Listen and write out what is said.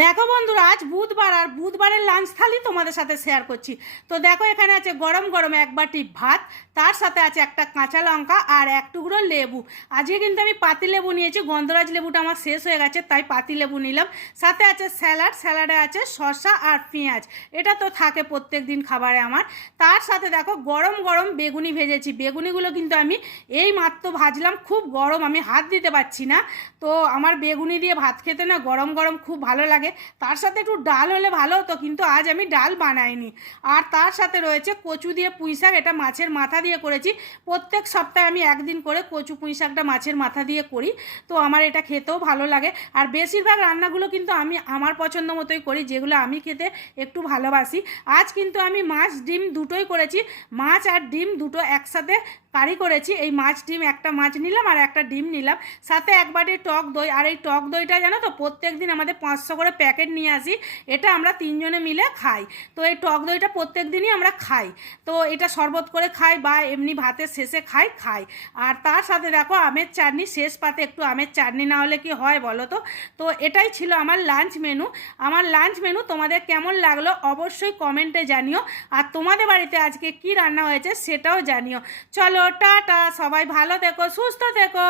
দেখো বন্ধুরা, আজ বুধবার আর বুধবারের লাঞ্চ থালি তোমাদের সাথে শেয়ার করছি। তো দেখো এখানে আছে গরম গরম এক বাটি ভাত, তার সাথে আছে একটা কাঁচা লঙ্কা আর এক টুকরো লেবু। আজকে কিন্তু আমি পাতি লেবু নিয়েছি, গন্ধরাজ লেবুটা আমার শেষ হয়ে গেছে, তাই পাতি লেবু নিলাম। সাথে আছে স্যালাড, স্যালাডে আছে শসা আর পেঁয়াজ। এটা তো থাকে প্রত্যেক দিন খাবারে আমার। তার সাথে দেখো গরম গরম বেগুনি ভেজেছি। বেগুনিগুলো কিন্তু আমি এই মাত্র ভাজলাম, খুব গরম, আমি হাত দিতে পারছি না। তো আমার বেগুনি দিয়ে ভাত খেতে না গরম গরম খুব ভালো লাগে। তার সাথে একটু ডাল হলে ভালো হতো, কিন্তু আজ আমি ডাল বানাইনি। আর তার সাথে রয়েছে কচু দিয়ে পুঁই শাক, এটা মাছের মাথা দিয়ে করেছি। প্রত্যেক সপ্তাহে আমি একদিন করে কচু পুঁই শাকটা মাছের মাথা দিয়ে করি, তো আমার এটা খেতেও ভালো লাগে। আর বেশিরভাগ রান্নাগুলো কিন্তু আমি আমার পছন্দ মতোই করি, যেগুলো আমি খেতে একটু ভালোবাসি। আজ কিন্তু আমি মাছ, ডিম দুটোই করেছি। মাছ আর ডিম দুটো একসাথে কারি করেছি। এই মাছ, ডিম একটা মাছ নিলাম আর একটা ডিম নিলাম। সাথে এক বাটি টক দই, আর এই টক দইটা জানো তো, প্রত্যেক দিন আমাদের পাঁচশো করে প্যাকেট নিয়ে আসি, এটা আমরা তিনজনে মিলে খাই। তো এই টক দইটা প্রত্যেক দিনই আমরা খাই। তো এটা শরবত করে খাই বা এমনি ভাতের শেষে খাই খাই। আর তার সাথে দেখো আমের চাটনি, শেষ পাতে একটু আমের চাটনি না হলে কি হয় বলো তো? তো এটাই ছিল আমার লাঞ্চ মেনু। আমার লাঞ্চ মেনু তোমাদের কেমন লাগল অবশ্যই কমেন্টে জানিও। আর তোমাদের বাড়িতে আজকে কি রান্না হয়েছে সেটাও জানিও। চলো টাটা, সবাই ভালো থেকো, সুস্থ থেকো।